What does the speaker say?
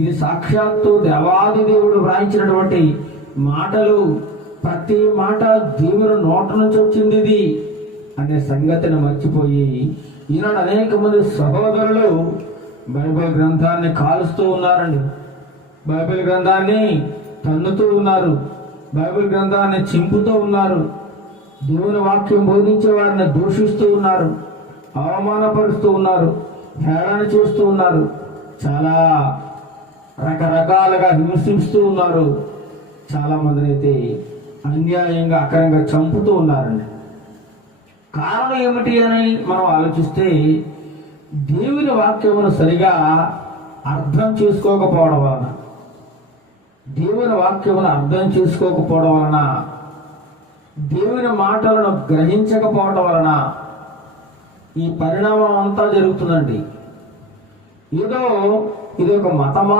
ఇది సాక్షాత్తు దేవాది దేవుడు వ్రాయించినటువంటి మాటలు. ప్రతి మాట దేవుని నోట నుంచి వచ్చింది ఇది అనే సంగతిని మర్చిపోయి ఈనాడు అనేక మంది సహోదరులు బైబిల్ గ్రంథాన్ని కాలుస్తూ ఉన్నారండి. బైబిల్ గ్రంథాన్ని తన్నుతూ ఉన్నారు. బైబిల్ గ్రంథాన్ని చింపుతూ ఉన్నారు. దేవుని వాక్యం బోధించే వారిని దూషిస్తూ ఉన్నారు, అవమానపరుస్తూ ఉన్నారు, హేళన చేస్తూ ఉన్నారు, చాలా రకరకాలుగా హింసిస్తూ ఉన్నారు. చాలా మందిని అయితే అన్యాయంగా అక్రమంగా చంపుతూ ఉన్నారండి. కారణం ఏమిటి అని మనం ఆలోచిస్తే దేవుని వాక్యమును సరిగా అర్థం చేసుకోకపోవడం వలన, దేవుని వాక్యమును అర్థం చేసుకోకపోవడం వలన, దేవుని మాటలను గ్రహించకపోవడం వలన ఈ పరిణామం అంతా జరుగుతుందండి. ఏదో ఇది ఒక మతమా